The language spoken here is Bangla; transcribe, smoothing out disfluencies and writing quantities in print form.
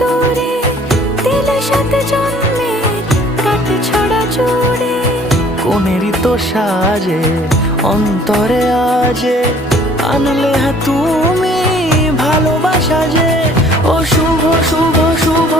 দূরে দিলে সাথে জন্মের কাট ছড়া জুড়ে। কোনেরই তো সাজে অন্তরে আজে আনলে হ্যাঁ তুমি ভালোবাসা যে। ও শুভ শুভ শুভ